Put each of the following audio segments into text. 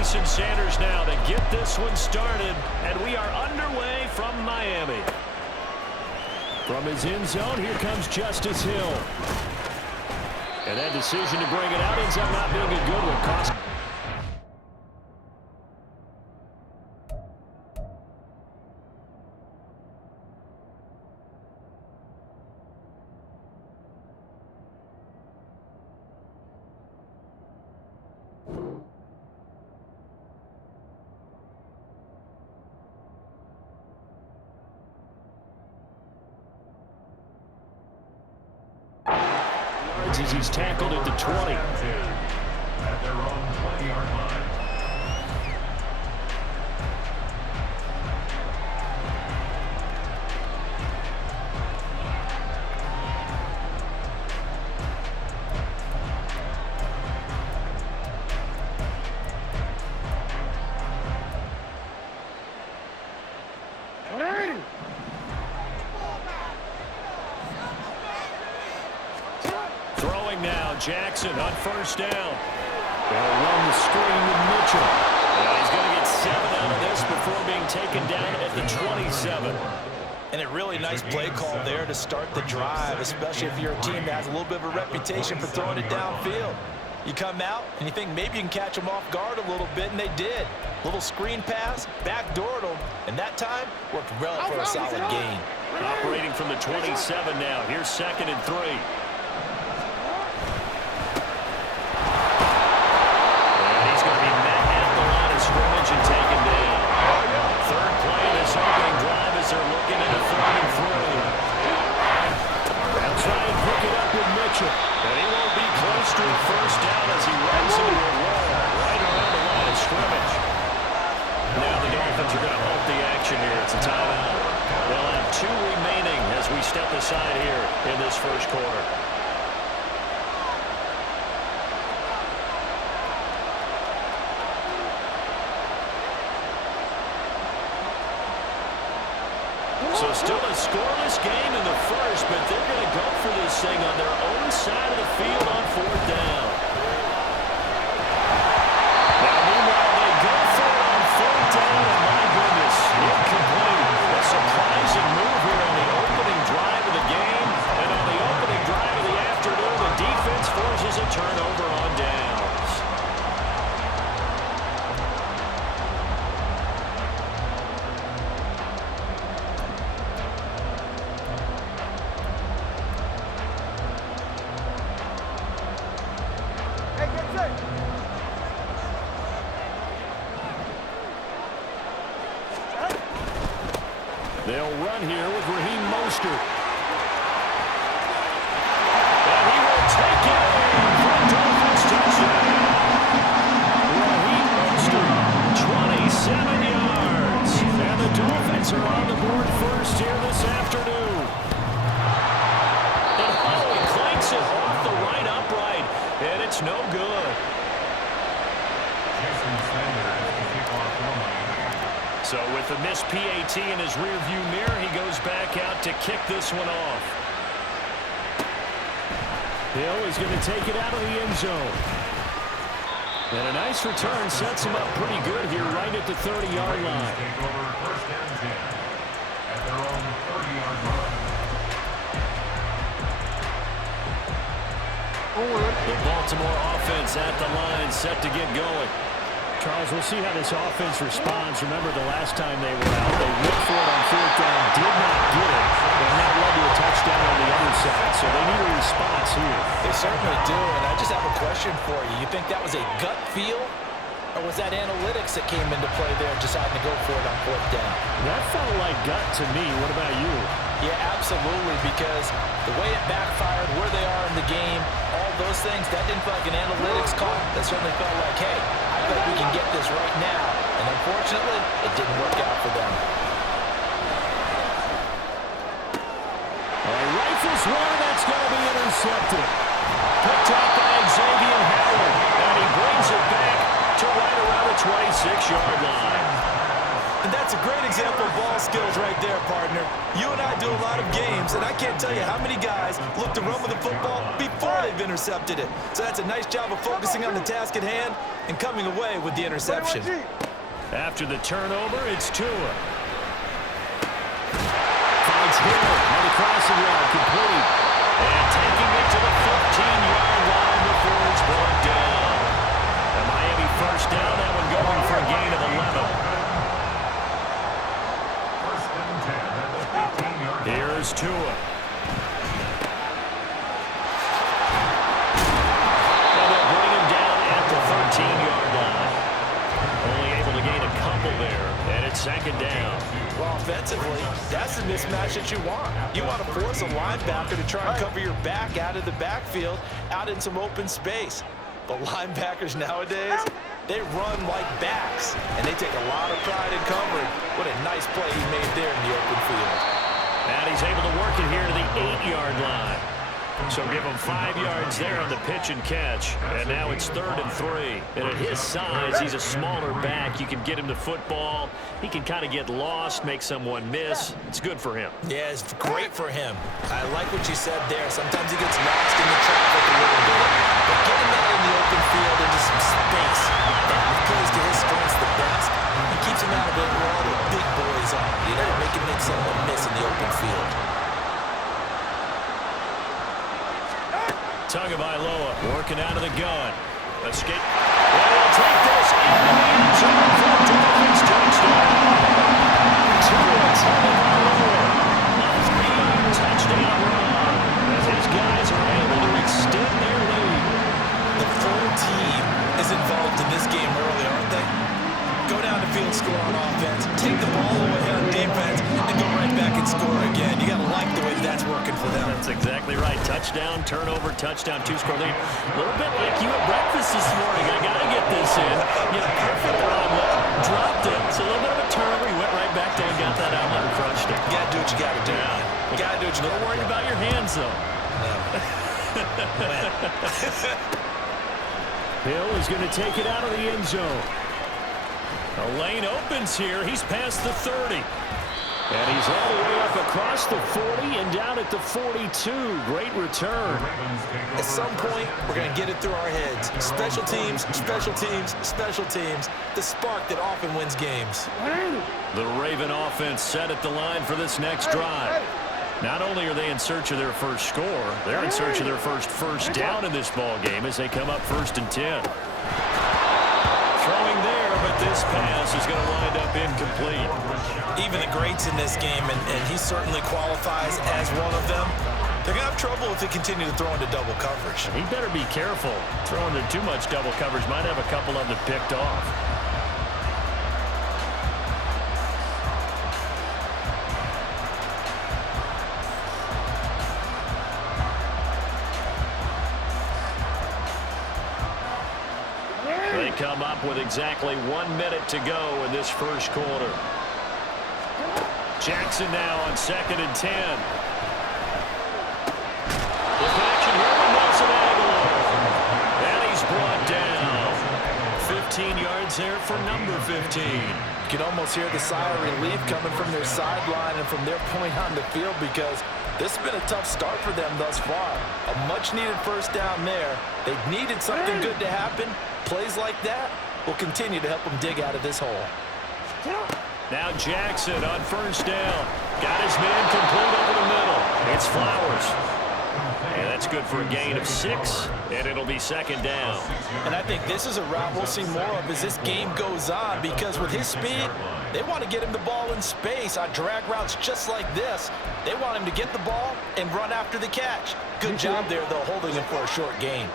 Jason Sanders now to get this one started, and we are underway from Miami. From his end zone, here comes Justice Hill. And that decision to bring it out ends up not being a good one. Cost as he's tackled at the 20. At their own 20-yard line. Jackson on first down. They'll run the screen with Mitchell. And he's going to get 7 out of this before being taken down at the 27. And a really nice play call there to start the drive, especially if you're a team that has a little bit of a reputation for throwing it downfield. You come out and you think maybe you can catch them off guard a little bit, and they did. Little screen pass, backdoored them, and that time worked well for a solid gain. Operating from the 27 now. Here's 2nd and 3. And taken down. Third play of this opening drive as they're looking at a 3rd and 3. They'll try and pick it up with Mitchell. And he won't be close to a first down as he runs into a wall right around the line of scrimmage. Now the Dolphins are going to halt the action here. It's a timeout. They'll have 2 remaining as we step aside here in this first quarter. So still a scoreless game in the first, but they're going to go for this thing on their own side of the field on 4th down. Now, meanwhile, they go for it on 4th down, and my goodness, incomplete. A surprising move here on the opening drive of the game, and on the opening drive of the afternoon, the defense forces a turnover on downs. They'll run here with Raheem Mostert. And he will take it in for a Dolphins touchdown. Raheem Mostert, 27 yards. And the Dolphins are on the board first here this afternoon. And Holloway clanks it off the right upright. And it's no good. Jason Sanders to kick off for Miami. So with the missed PAT in his rearview mirror, he goes back out to kick this one off. Hill is going to take it out of the end zone. And a nice return sets him up pretty good here right at the 30-yard line. Take over 1st and 10 at their own 30-yard line. The Baltimore offense at the line, set to get going. Charles, we'll see how this offense responds. Remember the last time they were out, they went for it on 4th down, did not get it, and that led to a touchdown on the other side. So they need a response here. They certainly do, and I just have a question for you. You think that was a gut feel, or was that analytics that came into play there deciding to go for it on 4th down? That felt like gut to me. What about you? Yeah, absolutely, because the way it backfired, where they are in the game, all those things, that didn't feel like an analytics call. That certainly felt like, hey, I think we can get this right now. And unfortunately, it didn't work out for them. Rifles one, that's going to be intercepted. Picked up by Xavier Howard, and he brings it back to right around the 26-yard line. And that's a great example of ball skills right there, partner. You and I do a lot of games, and I can't tell you how many guys look to run with the football before they've intercepted it. So that's a nice job of focusing on the task at hand and coming away with the interception. After the turnover, it's Tua. Finds Hill on the crossing route, complete. And taking it to the 15-yard line before it's brought down. The Miami first down, that one going for a gain of 11. Here's Tua. And they'll bring him down at the 13-yard line. Only able to gain a couple there, and it's second down. Well, offensively, that's the mismatch that you want. You want to force a linebacker to try and cover your back out of the backfield, out in some open space. But linebackers nowadays, they run like backs, and they take a lot of pride in covering. What a nice play he made there in the open field. And he's able to work it here to the 8-yard line. So give him 5 yards there on the pitch and catch. And now it's 3rd and 3. And at his size, he's a smaller back. You can get him the football. He can kind of get lost, make someone miss. It's good for him. Yeah, it's great for him. I like what you said there. Sometimes he gets lost in the traffic a little bit. But getting that in the open field into some space, that plays to his strengths the best. He keeps him out of it where all the big boys are. You know, make someone miss in the open field. Tagovailoa working out of the gun. Escape. Well, he'll take this into the end zone for a Dolphins touchdown. Tua Tagovailoa, a 3-yard touchdown run as his guys are able to extend their lead. The full team is involved in this game early, aren't they? Go down the field, score on offense, take the ball away on defense, and go right back and score again. You got to like the way that's working for them. That's exactly right. Touchdown, turnover, touchdown, 2-score lead. A little bit like you at breakfast this morning. I got to get this in. You know, perfect omelet, dropped it. It's a little bit of a turnover. He went right back down, got that omelet and crushed it. You got to do what you got to do. You got to do what you got to do. Don't worry about your hands, though. No. Hill is going to take it out of the end zone. A lane opens here. He's past the 30. And he's all the way up across the 40 and down at the 42. Great return. At some point, we're going to get it through our heads. Special teams, special teams, special teams. The spark that often wins games. The Raven offense set at the line for this next drive. Not only are they in search of their first score, they're in search of their first down in this ball game as they come up 1st and 10. Throwing there, but this pass is going to wind up incomplete. Even the greats in this game, and he certainly qualifies as one of them, they're going to have trouble if they continue to throw into double coverage. He better be careful. Throwing into too much double coverage might have a couple of them picked off. They come up with exactly 1 minute to go in this first quarter. Jackson now on 2nd and 10. The connection here with Nelson Aguilar. And he's brought down. 15 yards there for number 15. You can almost hear the sigh of relief coming from their sideline and from their point on the field because this has been a tough start for them thus far. A much-needed first down there. They've needed something good to happen. Plays like that will continue to help them dig out of this hole. Now Jackson on first down. Got his man complete over the middle. It's Flowers. And that's good for a gain of 6, and it'll be 2nd down. And I think this is a route we'll see more of as this game goes on because with his speed, they want to get him the ball in space on drag routes just like this. They want him to get the ball and run after the catch. Good job there, though, holding him for a short gain.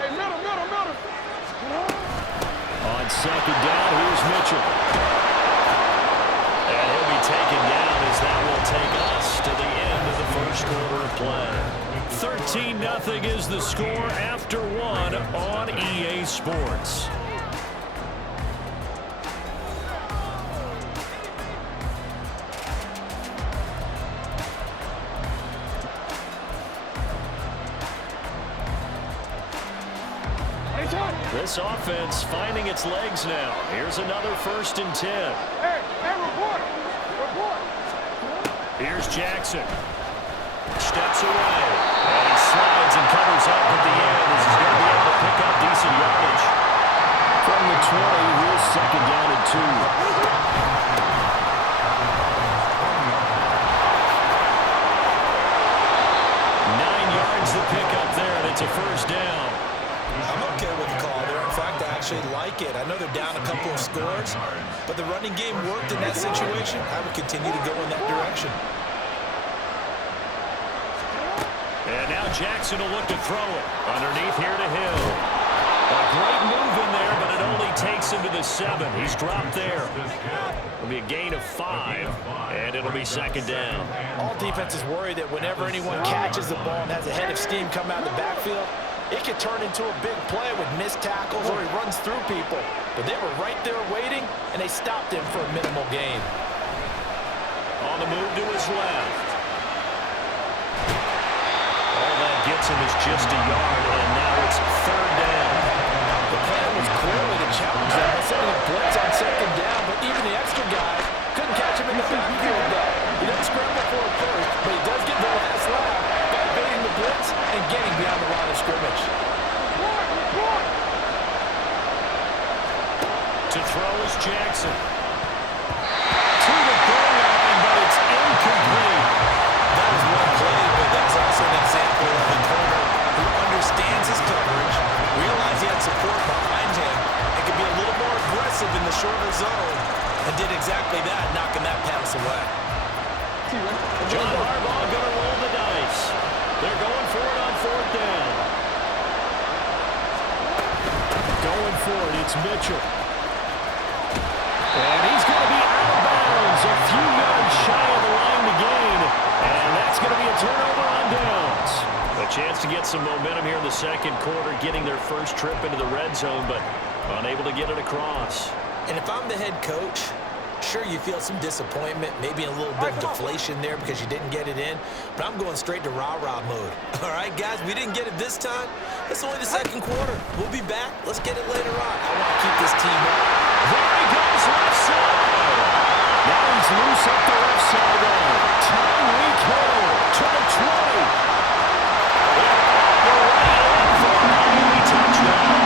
Hey, middle. On 2nd down, here's Mitchell. And he'll be taken down as that will take us to the end of the first quarter of play. 13-0 is the score after 1 on EA Sports. This offense finding its legs now. Here's another 1st and 10. Here's Jackson. Steps away. And he slides and covers up at the end as he's going to be able to pick up decent yardage. From the 20, here's second down and 2. 9 yards to pick up there, and it's a first down. I'm okay with the call there. In fact, I actually like it. I know they're down a couple of scores, but the running game worked in that situation. I would continue to go in that direction. And now Jackson will look to throw it. Underneath here to Hill. A great move in there, but it only takes him to the 7. He's dropped there. It'll be a gain of 5, and it'll be second down. All defenses worry that whenever anyone catches the ball and has a head of steam come out of the backfield, it could turn into a big play with missed tackles or he runs through people. But they were right there waiting, and they stopped him for a minimal gain. On the move to his left. All that gets him is just a yard, and now it's third down. The plan was clearly to challenge them by sending a blitz on second down, but even the extra guy couldn't catch him in the backfield, though. He doesn't scramble for it first, but he does get the last laugh by evading the blitz and getting beyond the line of scrimmage. To throw is Jackson. To the goal line, but it's incomplete. That was well played, but that's also an example of a corner who understands his coverage, realized he had support behind him, and could be a little more aggressive in the shorter zone, and did exactly that, knocking that pass away. John Harbaugh going to roll the dice. They're going for it on fourth down. Going for it, it's Mitchell. And he's going to be out of bounds, a few yards shy of the line to gain. And that's going to be a turnover on downs. A chance to get some momentum here in the second quarter, getting their first trip into the red zone, but unable to get it across. And if I'm the head coach, sure, you feel some disappointment, maybe a little bit of deflation there because you didn't get it in, but I'm going straight to rah-rah mode. All right, guys, we didn't get it this time. It's only the second quarter. We'll be back. Let's get it later on. I want to keep this team up. There he goes, left side. Now he's loose up the left sideline. Tyreek Hill to the 20. Touchdown.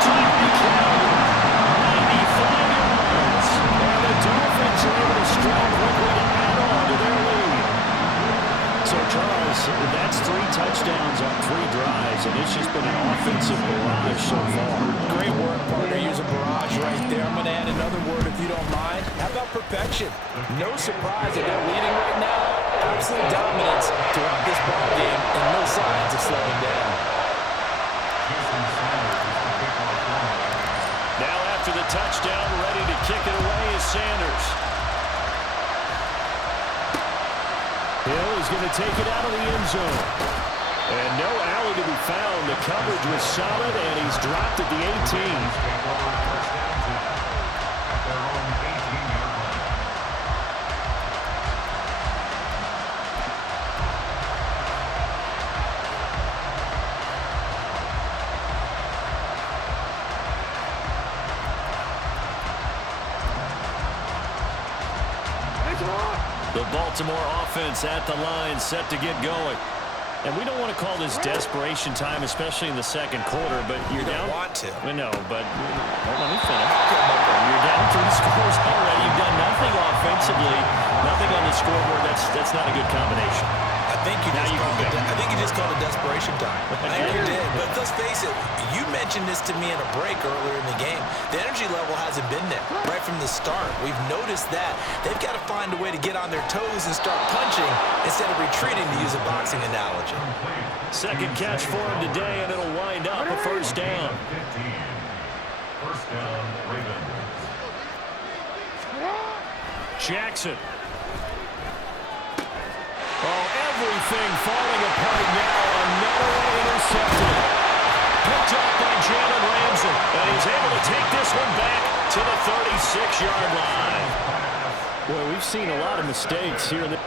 Tyreek Hill, 95 yards. And the Dolphins are able to string quickly to add on to their lead. So, Charles, that's 3 touchdowns on 3 drives, and it's just been an offensive barrage so far. Great work, partner. Use a barrage right there. I'm going to add another word if you don't mind. How about perfection? No surprise that they're leading right now. Absolute dominance throughout this ball game, and no signs of slowing down. Now after the touchdown, ready to kick it away is Sanders. Hill is going to take it out of the end zone. And no alley to be found. The coverage was solid, and he's dropped at the 18. The Baltimore offense at the line, set to get going. And we don't want to call this desperation time, especially in the second quarter, but you're down. You don't want to. I know, but let me finish. You're down 3 scores already. You've done nothing offensively, nothing on the scoreboard. That's not a good combination. I think you just called it desperation time. I think you did. But let's face it, you mentioned this to me in a break earlier in the game. The energy level hasn't been there right from the start. We've noticed that. They've got to find a way to get on their toes and start punching instead of retreating, to use a boxing analogy. Second catch for him today, and it'll wind up a first down. First down, Ravens. Jackson. Oh, everything falling apart now. Another one intercepted. Picked up by Jalen Ramsey. And he's able to take this one back to the 36-yard line. Boy, we've seen a lot of mistakes here in the